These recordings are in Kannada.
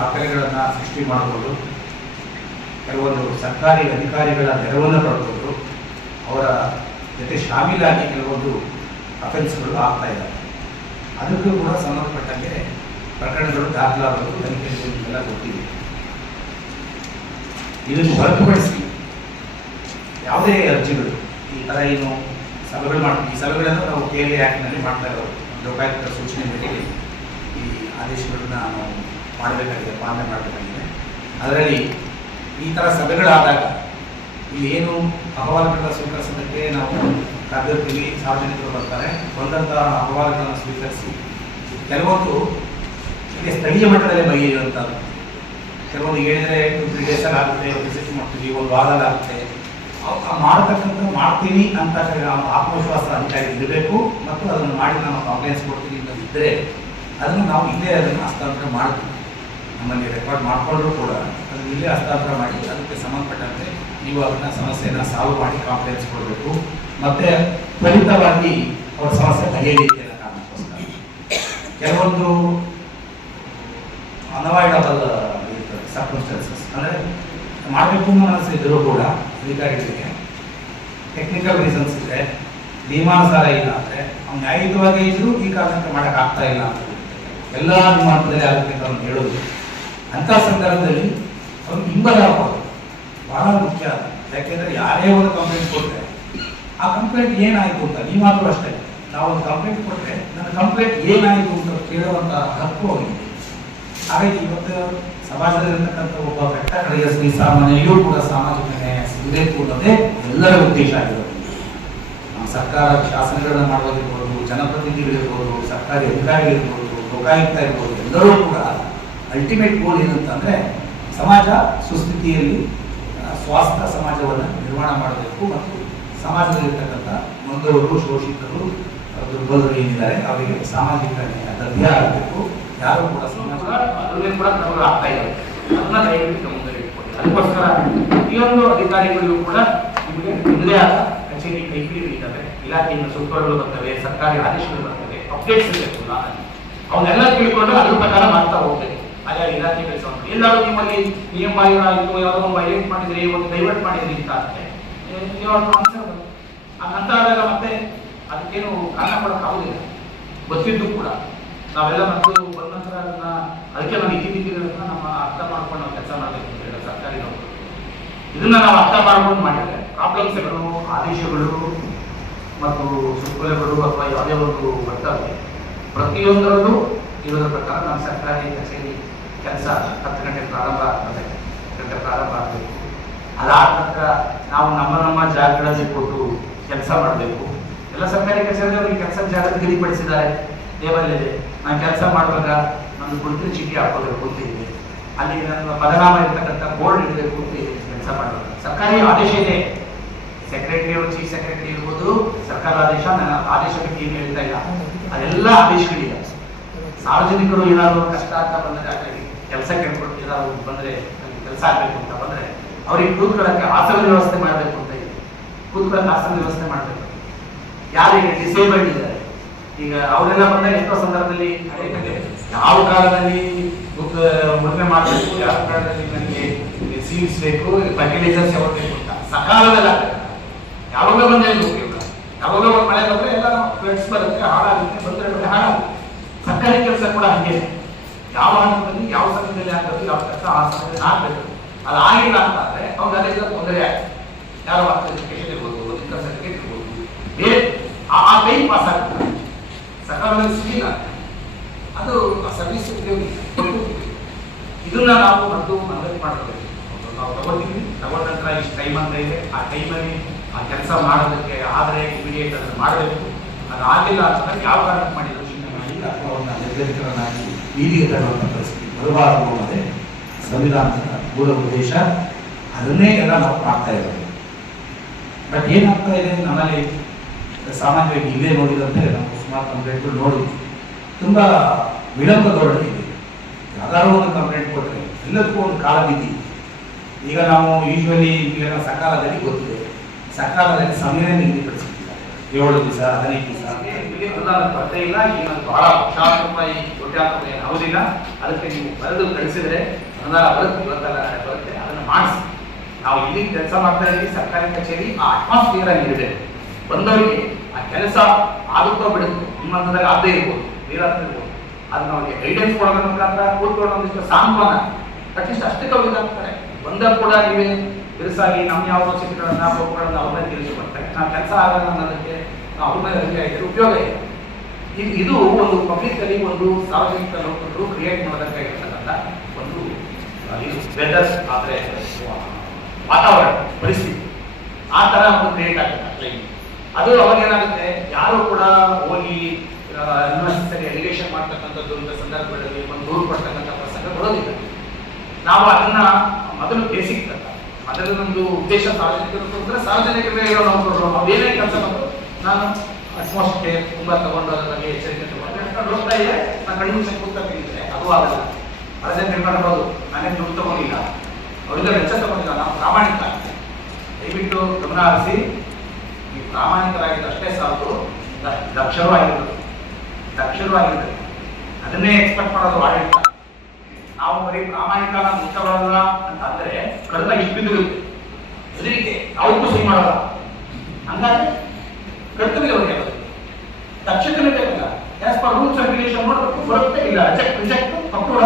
ದಾಖಲೆಗಳನ್ನು ಸೃಷ್ಟಿ ಮಾಡಿಕೊಂಡು ಕೆಲವೊಂದು ಸರ್ಕಾರಿ ಅಧಿಕಾರಿಗಳ ನೆರವನ್ನು ಪಡ್ಕೊಂಡು ಅವರ ಜೊತೆ ಶಾಮೀಲಾಗಿ ಕೆಲವೊಂದು ಅಫೆನ್ಸ್ಗಳು ಆಗ್ತಾ ಇದ್ದಾರೆ. ಅದಕ್ಕೂ ಕೂಡ ಸಂಬಂಧಪಟ್ಟಂಗೆ ಪ್ರಕರಣಗಳು ದಾಖಲಾಗೋದು ತನಿಖೆಲ್ಲ ಗೊತ್ತಿದೆ. ಇದನ್ನು ಹೊರತುಪಡಿಸಿ ಯಾವುದೇ ಅರ್ಜಿಗಳು ಈ ಥರ ಏನು ಸಭೆಗಳು ಮಾಡ್ತೀವಿ, ಈ ಸಭೆಗಳನ್ನು ನಾವು KLA ಆ್ಯಕ್ಟ್ನಲ್ಲಿ ಮಾಡ್ತಾ ಇರೋದು. ಲೋಕಾಯುಕ್ತರ ಸೂಚನೆ ಮೇರೆಗೆ ಈ ಆದೇಶಗಳನ್ನ ನಾವು ಮಾಡಬೇಕಾಗಿದೆ, ಪಾಲನೆ ಮಾಡಬೇಕಾಗಿದೆ. ಅದರಲ್ಲಿ ಈ ಥರ ಸಭೆಗಳಾದಾಗ ಇಲ್ಲಿ ಏನು ಅಹವಾಲುಗಳ ಸ್ವೀಕರಿಸೋದಕ್ಕೆ ನಾವು ಕಾದಿರ್ತೀವಿ, ಸಾರ್ವಜನಿಕರು ಬರ್ತಾರೆ, ಬಂದಂಥ ಅಹವಾಲುಗಳನ್ನು ಸ್ವೀಕರಿಸಿ ಕೆಲವೊಂದು ಇಲ್ಲಿ ಸ್ಥಳೀಯ ಮಟ್ಟದಲ್ಲಿ ಬಗೆಯಿರುವಂಥದ್ದು. ಕೆಲವೊಂದು ಹೇಳಿದರೆ 2-3 ಡೇಸಲ್ಲಿ ಆಗುತ್ತೆ, ವಿಸಿಟ್ ಮಾಡ್ತೀವಿ, ಒಂದು ವಾರದಲ್ಲಾಗುತ್ತೆ. ಮಾಡ್ತಕ್ಕಂಥ ಮಾಡ್ತೀವಿ ಅಂತ ಆತ್ಮವಿಶ್ವಾಸ ಅಧಿಕಾರಿ ಇರಬೇಕು ಮತ್ತು ಅದನ್ನು ಮಾಡಿ ನಾವು ಕಂಪ್ಲೇಂಟ್ಸ್ ಕೊಡ್ತೀವಿ ಇದ್ದರೆ ಅದನ್ನು ನಾವು ಇಲ್ಲೇ ಅದನ್ನು ಹಸ್ತಾಂತರ ಮಾಡ್ತೀವಿ. ನಮ್ಮಲ್ಲಿ ರೆಕಾರ್ಡ್ ಮಾಡಿಕೊಂಡ್ರೂ ಕೂಡ ಅದನ್ನು ಇಲ್ಲೇ ಹಸ್ತಾಂತರ ಮಾಡಿ ಅದಕ್ಕೆ ಸಂಬಂಧಪಟ್ಟಂತೆ ನೀವು ಅದನ್ನ ಸಮಸ್ಯೆಯನ್ನು ಸಾಲ್ವ್ ಮಾಡಿ ಕಾಂಪ್ಲೇಂಟ್ಸ್ ಕೊಡಬೇಕು ಮತ್ತು ತ್ವರಿತವಾಗಿ ಅವರ ಸಮಸ್ಯೆ ಬಗೆಹರಿಯುತ್ತೆ ಅನ್ನೋ ಕಾರಣಕ್ಕೋಸ್ಕರ ಕೆಲವೊಂದು ಅನ್ಅವಾಯ್ಡಬಲ್ ಸರ್ಕಮ್ಸ್ಟೆನ್ಸಸ್ ಅಂದರೆ ಮಾಡಬೇಕು ಮನಸ್ಸು ಇದ್ದರೂ ಕೂಡ ಅಧಿಕಾರಿಗಳಿಗೆ ಟೆಕ್ನಿಕಲ್ ರೀಸನ್ಸ್ ಇದೆ, ನಿಯಮಾನುಸಾರ ಇಲ್ಲ ಅಂದರೆ ಅವ್ನು ನ್ಯಾಯಯುತವಾಗಿ ಇದ್ದರೂ ಈ ಕಾರಣಕ್ಕೆ ಮಾಡೋಕ್ಕಾಗ್ತಾ ಇಲ್ಲ ಅಂತ ಎಲ್ಲ ನಿಯಮಾಂತದಲ್ಲಿ ಆಗುತ್ತೆ ಅಂತ ಅವ್ನು ಹೇಳೋದು. ಅಂಥ ಸಂದರ್ಭದಲ್ಲಿ ಅವ್ನು ಹಿಂಬಲ ಹಾಕೋದು ಬಹಳ ಮುಖ್ಯ. ಯಾಕೆಂದರೆ ಯಾರೇ ಒಂದು ಕಂಪ್ಲೇಂಟ್ ಕೊಟ್ಟರೆ ಆ ಕಂಪ್ಲೇಂಟ್ ಏನಾಯಿತು ಅಂತ ನೀವು ಮಾತ್ರ ಅಷ್ಟೇ, ನಾವು ಒಂದು ಕಂಪ್ಲೇಂಟ್ ಕೊಟ್ಟರೆ ನನ್ನ ಕಂಪ್ಲೇಂಟ್ ಏನಾಯಿತು ಅಂತ ಕೇಳುವಂಥ ಹಕ್ಕು ಅವನಿಗೆ. ಹಾಗಾಗಿ ಇವತ್ತು ಸಮಾಜದಲ್ಲಿರ್ತಕ್ಕಂಥ ಒಬ್ಬ ಬೆಟ್ಟ ಕಡೆಯ ಶ್ರೀಸಾಮಾನ್ಯರಿಗೂ ಕೂಡ ಸಾಮಾಜಿಕ ನ್ಯಾಯ ಸಿಗಬೇಕು ಅನ್ನೋದೇ ಎಲ್ಲರ ಉದ್ದೇಶ ಆಗಿರೋದು. ನಮ್ಮ ಸರ್ಕಾರ ಶಾಸನಗಳನ್ನ ಮಾಡೋದಿರ್ಬೋದು, ಜನಪ್ರತಿನಿಧಿಗಳಿರ್ಬೋದು, ಸರ್ಕಾರಿ ಅಧಿಕಾರಿಗಳಿರ್ಬೋದು, ಲೋಕಾಯುಕ್ತ ಇರ್ಬೋದು, ಎಲ್ಲರೂ ಕೂಡ ಅಲ್ಟಿಮೇಟ್ ಗೋಲ್ ಏನಂತಂದರೆ ಸಮಾಜ ಸುಸ್ಥಿತಿಯಲ್ಲಿ ಸ್ವಾಸ್ಥ್ಯ ಸಮಾಜವನ್ನು ನಿರ್ಮಾಣ ಮಾಡಬೇಕು ಮತ್ತು ಸಮಾಜದಲ್ಲಿರ್ತಕ್ಕಂಥ ನೊಂದವರು, ಶೋಷಿತರು, ದುರ್ಬಲರು ಏನಿದ್ದಾರೆ ಅವರಿಗೆ ಸಾಮಾಜಿಕ ನ್ಯಾಯ ಲಭ್ಯ ಆಗಬೇಕು. ಯಾರು ಕೂಡ ಸಮಾಜ ಅದರಲ್ಲಿ ಕೂಡ ನಮಗೆ ಆಗ್ತಾ ಇದ್ದಾರೆ, ಅದನ್ನ ದಯವಿಟ್ಟು ಗಮನದಲ್ಲಿ ಇಟ್ಕೊಳ್ಳಿ. ಅದಕ್ಕೋಸ್ಕರ ಪ್ರತಿಯೊಂದು ಅಧಿಕಾರಿಗಳಿಗೂ ಕೂಡ ನಿಮಗೆ ನಿಮ್ಮದೇ ಆದ ಕಚೇರಿ ಕೈಪಿಡಿಗಳಿದ್ದಾವೆ, ಇಲಾಖೆಯಿಂದ ಸುತ್ತೋಲೆಗಳು ಬರ್ತವೆ, ಸರ್ಕಾರಿ ಆದೇಶಗಳು ಬರ್ತವೆ, ಅಪ್ಡೇಟ್ಸ್ ಇರಬೇಕು. ಅವನ್ನೆಲ್ಲ ತಿಳ್ಕೊಂಡು ಅದ್ರ ಪ್ರಕಾರ ಮಾಡ್ತಾ ಹೋಗ್ಬೇಕು. ಆಯಾ ಇಲಾಖೆ ಕೆಲಸ ಎಲ್ಲರೂ ನಿಮ್ಮಲ್ಲಿ ನಿಯಮ ಬಾಹಿರ ಆಯಿತು, ಯಾವುದೋ ವೈಲೇಟ್ ಮಾಡಿದ್ರಿ, ಒಂದು ಡೈವರ್ಟ್ ಮಾಡಿದ್ರಿ ಅಂತ ಆಗುತ್ತೆ. ಅಂತ ಆದಾಗ ಮತ್ತೆ ಅದಕ್ಕೇನು ಕಾರಣ ಕೊಡೋಕ್ಕಾಗೋದಿಲ್ಲ. ಗೊತ್ತಿದ್ದು ಕೂಡ ನಾವೆಲ್ಲ ಮತ್ತು ಬಂದ ನಂತರ ಅದಕ್ಕೆ ನಾವು ಇತಿಮಿತಿಗಳನ್ನ ನಮ್ಮ ಅರ್ಥ ಮಾಡ್ಕೊಂಡು ನಾವು ಕೆಲಸ ಮಾಡಬೇಕು ಅಂತ ಹೇಳಿ ಸರ್ಕಾರಿ ನೌಕರರು ಇದನ್ನ ನಾವು ಅರ್ಥ ಮಾಡ್ಕೊಂಡು ಮಾಡಿದ್ರೆ ಪ್ರಾಬ್ಲಮ್ಸ್ಗಳು, ಆದೇಶಗಳು ಮತ್ತು ಸುತ್ತೋಲೆಗಳು ಅಥವಾ ಯಾವುದೇ ಒಂದು ಬರ್ತವೆ ಪ್ರತಿಯೊಂದರಲ್ಲೂ ಇರೋದ್ರ ಪ್ರಕಾರ ನಮ್ಮ ಸರ್ಕಾರಿ ಕಚೇರಿ ಕೆಲಸ 10 ಗಂಟೆ ಪ್ರಾರಂಭ ಆಗ್ತದೆ, 10 ಗಂಟೆ ಪ್ರಾರಂಭ ಆಗಬೇಕು. ಅದಾದ ನಂತರ ನಾವು ನಮ್ಮ ಜಾಗಗಳಲ್ಲಿ ಕೊಟ್ಟು ಕೆಲಸ ಮಾಡಬೇಕು. ಎಲ್ಲ ಸರ್ಕಾರಿ ಕಚೇರಿಯಲ್ಲಿ ಕೆಲಸದ ಜಾಗ ನಿಗದಿಪಡಿಸಿದ್ದಾರೆ, ಟೇಬಲ್ಲಿದೆ. ನಾನು ಕೆಲಸ ಮಾಡುವಾಗ ನನ್ನ ಗುರುತಿನ ಚೀಟಿ ಹಾಕೋಬೇಕು ಅಂತ ಇದೆ, ಅಲ್ಲಿ ನನ್ನ ಪದನಾಮ ಇರ್ತಕ್ಕಂಥ ಬೋರ್ಡ್ ಇಡಬೇಕು ಅಂತ ಇದೆ. ಕೆಲಸ ಮಾಡುವಾಗ ಸರ್ಕಾರಿ ಆದೇಶ ಇದೆ, ಸೆಕ್ರೆಟರಿ ಅವರು, ಚೀಫ್ ಸೆಕ್ರೆಟರಿ ಇರ್ಬೋದು, ಸರ್ಕಾರ ಆದೇಶ, ನನ್ನ ಆದೇಶ ಬಗ್ಗೆ ಏನು ಹೇಳ್ತಾ ಇಲ್ಲ, ಅದೆಲ್ಲ ಆದೇಶಗಳಿದೆ. ಸಾರ್ವಜನಿಕರು ಏನಾದರೂ ಕಷ್ಟ ಅಂತ ಬಂದರೆ ಕೆಲಸ ಕೇಳ್ಕೊಟ್ಟು ಏನಾದ್ರು ಬಂದರೆ ಕೆಲಸ ಆಗಬೇಕು ಅಂತ ಬಂದರೆ ಅವ್ರಿಗೆ ಕೂತ್ಕೊಳ್ಳೋಕ್ಕೆ ಆಸನ ವ್ಯವಸ್ಥೆ ಮಾಡಬೇಕು ಅಂತ ಇದೆ, ಕೂತ್ಕೊಳ್ಳೋಕೆ ಆಸನ ವ್ಯವಸ್ಥೆ ಮಾಡಬೇಕು. ಯಾರಿಗೆ ಡಿಸೇಬಲ್ಡ್ ಇದ್ದಾರೆ ಈಗ ಅವರೆಲ್ಲ ಬಂದಾಗ ಎಷ್ಟೋ ಸಂದರ್ಭದಲ್ಲಿ ಯಾವ ಕಾಲದಲ್ಲಿ ಉಳುಮೆ ಮಾಡಬೇಕು, ಯಾವ ಕಾಲದಲ್ಲಿ ನನಗೆ ಸೀಡ್ಸ್ ಬೇಕು, ಫರ್ಟಿಲೈಸರ್ಸ್ ಯಾವಾಗ ಬೇಕು ಅಂತ ಸಕಾಲದಲ್ಲಿ ಯಾವಾಗ ಬಂದೇ ಉಪಯೋಗ. ಯಾವಾಗ ಮಳೆ ಬಂದರೆ ಎಲ್ಲ ಫ್ಲಡ್ಸ್ ಬರುತ್ತೆ, ಹಾಳಾಗುತ್ತೆ, ಬಂದರೆ ಬೆಳೆ ಹಾಳಾಗುತ್ತೆ. ಸರ್ಕಾರಿ ಕೆಲಸ ಕೂಡ ಹಾಗೆ ಯಾವ ಹಂತದಲ್ಲಿ ಯಾವ ಸಮಯದಲ್ಲಿ ಆಗಬೇಕು, ಯಾವ ಕೆಲಸ ಆ ಸಮಯದಲ್ಲಿ ಆಗಬೇಕು. ಅದು ಆಗಿಲ್ಲ ಅಂತಂದ್ರೆ ಅವ್ರಿಗೆಲ್ಲ ತೊಂದರೆ ಆಗುತ್ತೆ. ಯಾರೋ ಎಜುಕೇಶನ್ ಇರ್ಬೋದು, ಇನ್ಕಮ್ ಸರ್ಟಿಫಿಕೇಟ್ ಇರ್ಬೋದು, ಬೇರೆ ಆ ಟೈಮ್ ಪಾಸ್ ಆಗ್ತದೆ. ಸಕಾಲದಲ್ಲಿ ಸಿಗಿಲ್ಲ ಅದು ಸರ್ವಿಸ್ ಇದನ್ನ ನಾವು ಮತ್ತು ಮನವಿ ಮಾಡಬೇಕು. ನಾವು ತಗೋತೀವಿ, ತಗೊಂಡ ನಂತರ ಇಷ್ಟು ಟೈಮ್ ಅಂತ ಇದೆ, ಆ ಟೈಮಲ್ಲಿ ಆ ಕೆಲಸ ಮಾಡೋದಕ್ಕೆ ಆದರೆ ಇಮಿಡಿಯೇಟ್ ಅದನ್ನು ಮಾಡಬೇಕು. ಅದು ಆಗಿಲ್ಲ ಅಂತಂದ್ರೆ ಯಾವ ಕಾರಣಕ್ಕೆ ಮಾಡಿದ್ರು ಚಿಂತೆ ಮಾಡಿ ಅಥವಾ ಅವ್ರನ್ನ ನಿರ್ಗತಿಕರನ್ನಾಗಿ ಬೀದಿಗೆ ತರುವಂಥ ಪರಿಸ್ಥಿತಿ ಬರಬಾರದು ಅನ್ನೋದೇ ಸಂವಿಧಾನದ ಮೂಲ ಉದ್ದೇಶ. ಅದನ್ನೇ ಎಲ್ಲ ನಾವು ಮಾಡ್ತಾ ಇರೋದು. ಬಟ್ ಏನಾಗ್ತಾ ಇದೆ ನಮ್ಮಲ್ಲಿ ಸಾಮಾನ್ಯವಾಗಿ ಇಲ್ಲೇ ನೋಡಿದಂತೆ ನಾವು ಸುಮಾರು ಕಂಪ್ಲೇಂಟ್ಗಳು ನೋಡಿದ್ವಿ. ತುಂಬ ವಿಳಂಬ ಧೋರಣೆ ಇದೆ. ಯಾವ್ದಾದ್ರು ಒಂದು ಕಂಪ್ಲೇಂಟ್ ಕೊಟ್ಟರೆ ಎಲ್ಲದಕ್ಕೂ ಒಂದು ಕಾಲ ಬಿದ್ದಿ. ಈಗ ನಾವು ಯೂಶ್ವಲಿ ಈಗೆಲ್ಲ ಸಕಾಲದಲ್ಲಿ ಗೊತ್ತಿದೆ, ಸಕಾಲದಲ್ಲಿ ಸಮಯ ನಿಗದಿಪಡಿಸಿದ್ದಾರೆ 7 ದಿವಸ 15 ದಿವಸ ನನಗೆ ಅನುದಾನ ಕೊರತೆ ಇಲ್ಲ, ಈಗ ನಾನು ಬಹಳ ಲಕ್ಷಾಂತರ ರೂಪಾಯಿ ಕೋಟ್ಯಾಂತರ ರೂಪಾಯಿ ಆಗೋದಿಲ್ಲ. ಅದಕ್ಕೆ ನೀವು ಬರೆದು ಕಳಿಸಿದ್ರೆ ಅನುದಾನ ಬರುತ್ತೆ, ಇವತ್ತಲ್ಲ ನಾಳೆ ಬರುತ್ತೆ, ಅದನ್ನು ಮಾಡಿಸಿ. ನಾವು ಇಲ್ಲಿ ಕೆಲಸ ಮಾಡ್ತಾ ಇದ್ದೀವಿ ಸರ್ಕಾರಿ ಕಚೇರಿ, ಆ ಅಟ್ಮಾಸ್ಫಿಯರ್ ಆಗಿ ಇದೆ. ಬಂದವರಿಗೆ ಆ ಕೆಲಸ ಆಗುತ್ತೋ ಬಿಡುತ್ತೋ ನಿಮ್ಮ ಹಂತದಲ್ಲಿ ಆಗದೇ ಇರ್ಬೋದು, ಬೇರೆ ಇರ್ಬೋದು, ಅದನ್ನ ಅವರಿಗೆ ಗೈಡೆನ್ಸ್ ಕೊಡೋದ್ರ ಮುಖಾಂತರ ಕೂತ್ಕೊಂಡು ಒಂದಿಷ್ಟು ಸಾಂತ್ವನ ಅಟ್ಲೀಸ್ಟ್ ಅಷ್ಟಕ್ಕೆ ಅವ್ರಿಗೆ ಆಗ್ತಾರೆ. ಬಂದಾಗ ಕೂಡ ನೀವೇ ಬಿರುಸಾಗಿ ನಮ್ಮ ಯಾವುದೋ ಚಿತ್ರಗಳನ್ನ ಫೋಟೋಗಳನ್ನ ಅವ್ರನ್ನೇ ತಿಳಿಸಿಕೊಡ್ತಾರೆ. ನಾವು ಕೆಲಸ ಆಗಲ್ಲ ಅನ್ನೋದಕ್ಕೆ ನಾವು ಅವ್ರ ಮೇಲೆ ರಜೆ ಆಗಿದ್ರೆ ಉಪಯೋಗ ಇದೆ. ಇದು ಒಂದು ಪಬ್ಲಿಕ್ ಅಲ್ಲಿ ಒಂದು ಸಾರ್ವಜನಿಕ ಲೋಕರು ಕ್ರಿಯೇಟ್ ಮಾಡೋದಕ್ಕಾಗಿರ್ತಕ್ಕಂಥ ಒಂದು ಇದು ವೆದರ್ ಆದರೆ ವಾತಾವರಣ ಪರಿಸ್ಥಿತಿ ಆ ತರ ಒಂದು ಕ್ರಿಯೇಟ್ ಆಗುತ್ತೆ. ಅದು ಅವಾಗ ಏನಾಗುತ್ತೆ, ಯಾರು ಕೂಡ ಹೋಗಿ ಅನ್ನೆಸೆಸರಿ ಅಲಿಗೇಷನ್ ಮಾಡ್ತಕ್ಕಂಥದ್ದು ಸಂದರ್ಭಗಳಲ್ಲಿ ಒಂದು ದೂರು ಕೊಡ್ತಕ್ಕಂಥ ಪ್ರಸಂಗ ಬರೋದಿಲ್ಲ. ನಾವು ಅದನ್ನ ಮೊದಲು ಬೇಸಿಕ್ ತಕ್ಕ ಅದರ ಒಂದು ಉದ್ದೇಶ ಸಾರ್ವಜನಿಕರು ಅಂದ್ರೆ ಸಾರ್ವಜನಿಕರಿಗೆ ಇರೋ ನೌಕರರು ನಾವು ಏನೇ ಕೆಲಸ ಬಂದು ನಾನು ಅಟ್ಮಾಸ್ಫಿಯರ್ ತುಂಬಾ ತಗೊಂಡು ಅದರ ಬಗ್ಗೆ ಎಚ್ಚರಿಕೆ ತಗೊಂಡು ಹೋಗ್ತಾ ಇದೆ. ನಾನು ಕಣ್ಣು ಮುಚ್ಚಿ ಕೂತ್ಕೊಂಡಿದ್ರೆ ಅದು ಆಗಲ್ಲ. ಅದನ್ನೇ ತಿಳ್ಕೊಂಡ್ಬೋದು, ನಾನೇ ದುಡ್ಡು ತಗೊಂಡಿಲ್ಲ, ಅವರಿಂದ ವೆಚ್ಚ ತಗೊಂಡಿಲ್ಲ. ನಾವು ಪ್ರಾಮಾಣಿಕ, ದಯವಿಟ್ಟು ಗಮನ ಹರಿಸಿ. ನೀವು ಪ್ರಾಮಾಣಿಕರಾಗಿದ್ದಷ್ಟೇ ಸಾಕು, ದಕ್ಷರೂ ಆಗಿರ್ಬೇಕು, ದಕ್ಷರೂ ಆಗಿರ್ಬೇಕು. ಅದನ್ನೇ ಎಕ್ಸ್ಪೆಕ್ಟ್ ಮಾಡೋದು ಆಡಳಿತ. ನಾವು ಬರೀ ಪ್ರಾಮಾಣಿಕನ ಮುಖ್ಯವಾಗಲ್ಲ ಅಂತ ಅಂದ್ರೆ ಕಡಿಮೆ ಇಷ್ಟು ಬಿದ್ದಿರುತ್ತೆ ಹೆದರಿಕೆ, ಅವಕ್ಕೂ ಸಹಿ ಮಾಡಲ್ಲ. ಹಂಗಾದ್ರೆ ಕರ್ತವ್ಯ ಅವರಿಗೆ ದಕ್ಷತೆನೇ ಬೇಕಲ್ಲ. As per rules and regulation ನೋಡಬೇಕು, ಬರುತ್ತೆ ಇಲ್ಲ ರಿಜೆಕ್ಟ್ ಅಪ್ರೂವ್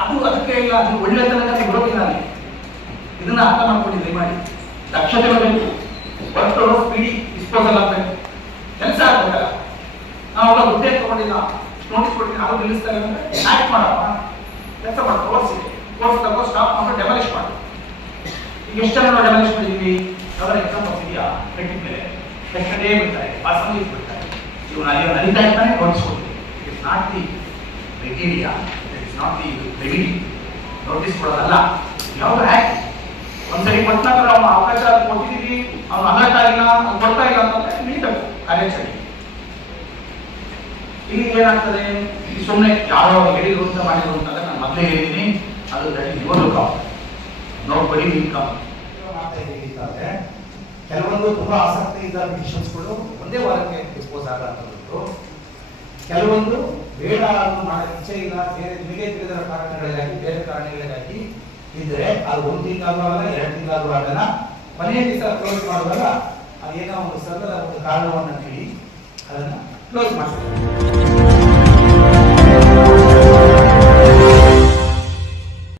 ಅದು ಅದಕ್ಕೆ ಇಲ್ಲ. ಅದು ಒಳ್ಳೆ ತನಕ ಬರೋದಿಲ್ಲ. ಅಲ್ಲಿ ಇದನ್ನ ಅರ್ಥ ಮಾಡ್ಕೊಂಡಿದ್ದೆ ಮಾಡಿ. ದಕ್ಷತೆ ಬೇಕು, ಒಟ್ಟು ಸ್ಪೀಡಿ ಡಿಸ್ಪೋಸಲ್ ಆಗಬೇಕು, ಕೆಲಸ ಆಗ್ಬೇಕಲ್ಲ. ನಾವೆಲ್ಲ ಹುದ್ದೆ ತಗೊಂಡಿಲ್ಲ, ನೋಟಿಸ್ ಕೊಡ್ತೀನಿ, ಅದು ನಿಲ್ಲಿಸ್ತಾರೆ ಅಂದ್ರೆ ಆಕ್ಟ್ ಮಾಡಪ್ಪ, ಕೆಲಸ ಮಾಡಿ, ಕೋರ್ಸ್ ತಗೋ, ಸ್ಟಾಪ್ ಮಾಡಿ ಡೆಮಾಲಿಷ್ ಮಾಡಿ. ಈಗ ಎಷ್ಟು ಜನ ನಾವು ಡೆಮಾಲಿಷ್ ಮಾಡಿದ್ವಿ? ಅವರ ಎಕ್ಸಾಂಪಲ್ಸ್ ಇದೆಯಾ? ಕಟ್ಟಿದ ಮೇಲೆ ಸೆಕೆಂಡ್ ಡೇ ಬಿಡ್ತಾರೆ, ಪಾಸಂಗಿ ಬಿಡ್ತಾರೆ, ಇವನು ಅಲ್ಲಿ ನಡೀತಾ ಇರ್ತಾನೆ, ನೋಟಿಸ್ ಕೊಡ್ತೀವಿ. It is not the criteria, it is not the remedy. Notice ಕೊಡೋದಲ್ಲ, ಯಾವ್ದು ಆಕ್ಟ್. ಒಂದ್ಸರಿ ಕೊಟ್ಟ ನಂತರ ಅವನು ಅವಕಾಶ ಕೊಟ್ಟಿದ್ದೀವಿ, ಅವನು ಅಲರ್ಟ್ ಆಗಿಲ್ಲ, ಅವ್ನು ಕೊಡ್ತಾ ಇಲ್ಲ ಅಂತಂದ್ರೆ ನಿಲ್ಬೇಕು ಕಾರ್ಯಾಚರಣೆ. ಇಲ್ಲಿ ಏನಾಗ್ತದೆ, ಸುಮ್ಮನೆ ಯಾರೋ ಹೇಳಿದ್ರು ಅಂತ ಮಾಡಿದ್ರು ಅಂತಂದ್ರೆ ನಾನು ಮೊದಲೇ ಹೇಳಿದ್ದೀನಿ, ಅದು that is your look nobody will come. ಕೆಲವೊಂದು ತುಂಬಾ ಆಸಕ್ತಿ ಇದ್ದ ಪಿಟಿಷನ್ಸ್ಗಳು ಒಂದೇ ವಾರಕ್ಕೆ ಡಿಸ್ಪೋಸ್ ಆಗಂತದ್ದು, ಕೆಲವೊಂದು ಬೇಡ ಅನ್ನೋ ಮಾಡೋ ಇಚ್ಛೆ ಇಲ್ಲ, ಬೇರೆ ನಿಮಗೆ ತಿಳಿದಿರೋ ಕಾರಣಗಳಿಗಾಗಿ ಬೇರೆ ಕಾರಣಗಳಿಗಾಗಿ ಇದ್ರೆ ಅದು 1 ತಿಂಗಳಾದ್ರೂ ಆಗಲ್ಲ, 2 ತಿಂಗಳಾದ್ರೂ ಆಗಲ್ಲ. ಮನೆಯ ದಿವಸ ಕ್ಲೋಸ್ ಮಾಡುವಾಗ ಅದೇನೋ ಒಂದು ಸರಳದ ಒಂದು ಕಾರಣವನ್ನು ತಿಳಿ ಅದನ್ನ ಕ್ಲೋಸ್ ಮಾಡ್ತಾರೆ.